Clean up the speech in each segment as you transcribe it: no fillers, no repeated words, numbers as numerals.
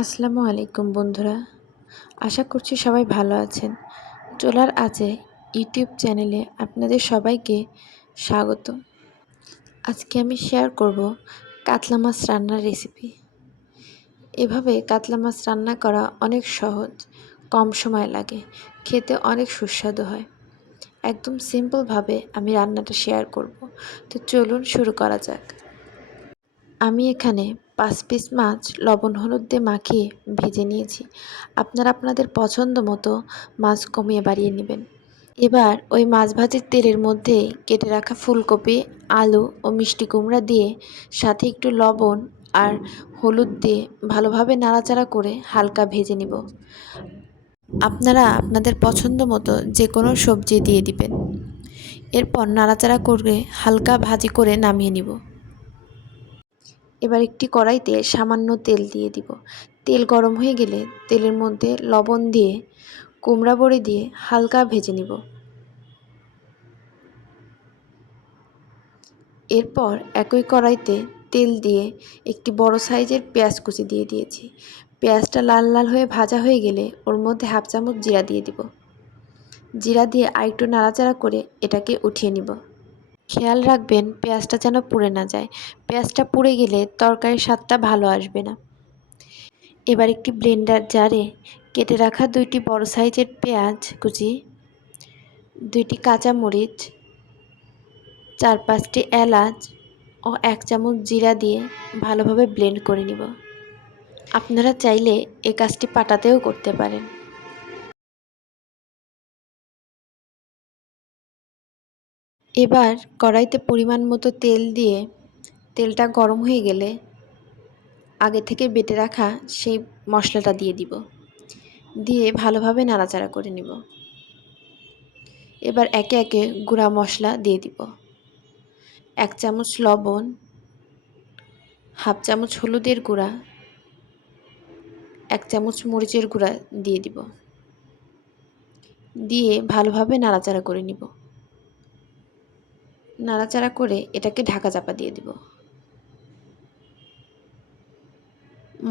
আসসালামু আলাইকুম বন্ধুরা। আশা করছি সবাই ভালো আছেন। চলার আছে ইউটিউব চ্যানেলে আপনাদের সবাইকে স্বাগত। আজকে আমি শেয়ার করব কাতলা মাছ রান্নার রেসিপি। এভাবে কাতলা মাছ রান্না করা অনেক সহজ, কম সময় লাগে, খেতে অনেক সুস্বাদু হয়। একদম সিম্পলভাবে আমি রান্নাটা শেয়ার করব। তো চলুন শুরু করা যাক। আমি এখানে 5 পিস মাছ লবণ হলুদ দিয়ে মাখিয়ে ভেজে নিয়েছি। আপনারা আপনাদের পছন্দ মতো মাছ কমিয়ে বাড়িয়ে নেবেন। এবার ওই মাছ ভাজির তেলের মধ্যে কেটে রাখা ফুলকপি, আলু ও মিষ্টি কুমড়া দিয়ে সাথে একটু লবণ আর হলুদ দিয়ে ভালোভাবে নাড়াচাড়া করে হালকা ভেজে নিব। আপনারা আপনাদের পছন্দ মতো যে কোনো সবজি দিয়ে দিবেন। এরপর নাড়াচাড়া করে হালকা ভাজি করে নামিয়ে নিব। এবার একটি কড়াইতে সামান্য তেল দিয়ে দিব। তেল গরম হয়ে গেলে তেলের মধ্যে লবণ দিয়ে কুমড়া বড়ি দিয়ে হালকা ভেজে নিব। এরপর একই কড়াইতে তেল দিয়ে একটি বড় সাইজের পেঁয়াজ কুচি দিয়ে দিয়েছি। পেঁয়াজটা লাল লাল হয়ে ভাজা হয়ে গেলে ওর মধ্যে হাফ চামচ জিরা দিয়ে দিব। জিরা দিয়ে আরেকটু নাড়াচাড়া করে এটাকে উঠিয়ে নিব। খেয়াল রাখবেন পেঁয়াজটা যেন পুড়ে না যায়। পেঁয়াজটা পুড়ে গেলে তরকারির স্বাদটা ভালো আসবে না। এবার একটি ব্লেন্ডার জারে কেটে রাখা 2টি বড় সাইজের পেঁয়াজ কুচি, 2টি কাঁচামরিচ, 4-5টি এলাচ ও 1 চামচ জিরা দিয়ে ভালোভাবে ব্লেন্ড করে নিব। আপনারা চাইলে এই কাজটি পাটাতেও করতে পারেন। এবার কড়াইতে পরিমাণ মতো তেল দিয়ে তেলটা গরম হয়ে গেলে আগে থেকে বেটে রাখা সেই মশলাটা দিয়ে দিব। দিয়ে ভালোভাবে নাড়াচাড়া করে নিব। এবার একে একে গুঁড়া মশলা দিয়ে দিব। 1 চামচ লবণ, হাফ চামচ হলুদের গুঁড়া, 1 চামচ মরিচের গুঁড়া দিয়ে দিব। দিয়ে ভালোভাবে নাড়াচাড়া করে নিব। নাড়াচাড়া করে এটাকে ঢাকা চাপা দিয়ে দিব।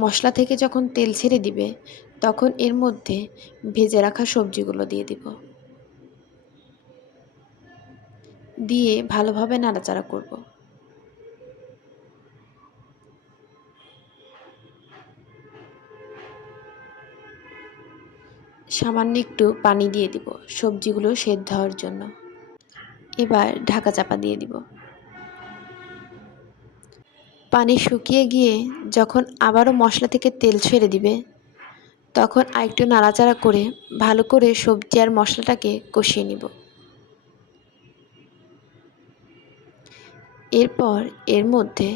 মশলা থেকে যখন তেল ছেড়ে দিবে তখন এর মধ্যে ভেজে রাখা সবজিগুলো দিয়ে দিব। দিয়ে ভালোভাবে নাড়াচাড়া করব। সামান্য একটু পানি দিয়ে দিব সবজিগুলো সেদ্ধ হওয়ার জন্য। এবার ঢাকা চাপা দিয়ে দিব। পানি শুকিয়ে গিয়ে যখন আবারও মশলা থেকে তেল ছেড়ে দিবে তখন আরেকটু নাড়াচাড়া করে ভালো করে সবজি আর মশলাটাকে কষিয়ে নিব। এরপর এর মধ্যে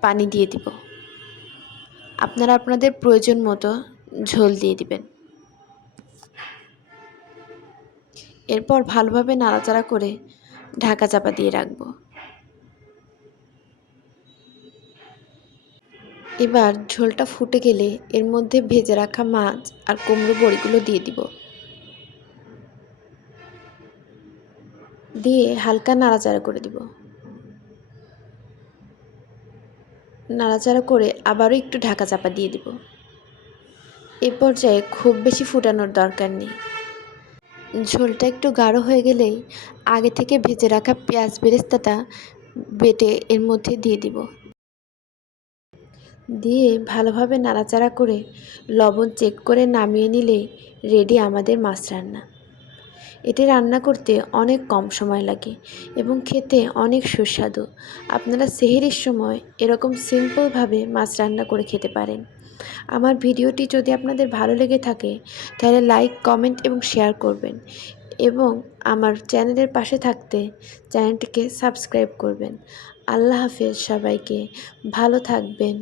পানি দিয়ে দিব। আপনারা আপনাদের প্রয়োজন মতো ঝোল দিয়ে দিবেন। এরপর ভালোভাবে নাড়াচাড়া করে ঢাকা চাপা দিয়ে রাখব। এবার ঝোলটা ফুটে গেলে এর মধ্যে ভেজে রাখা মাছ আর কুমড়ো বড়িগুলো দিয়ে দিব। দিয়ে হালকা নাড়াচাড়া করে দিব। নাড়াচাড়া করে আবারও একটু ঢাকা চাপা দিয়ে দিব। এ পর্যায়ে খুব বেশি ফুটানোর দরকার নেই। ঝোলটা একটু গাঢ় হয়ে গেলেই আগে থেকে ভেজে রাখা পেঁয়াজ বেরেস্তাটা বেটে এর মধ্যে দিয়ে দিব। দিয়ে ভালোভাবে নাড়াচাড়া করে লবণ চেক করে নামিয়ে নিলেই রেডি আমাদের মাছ রান্না। এটি রান্না করতে অনেক কম সময় লাগে এবং খেতে অনেক সুস্বাদু। আপনারা সেহরির সময় এরকম সিম্পলভাবে মাছ রান্না করে খেতে পারেন। আমার ভিডিওটি যদি আপনাদের ভালো লেগে থাকে তাহলে লাইক, কমেন্ট এবং শেয়ার করবেন এবং আমার চ্যানেলের পাশে থাকতে চ্যানেলটিকে সাবস্ক্রাইব করবেন। আল্লাহ হাফেজ সবাইকে। ভালো থাকবেন।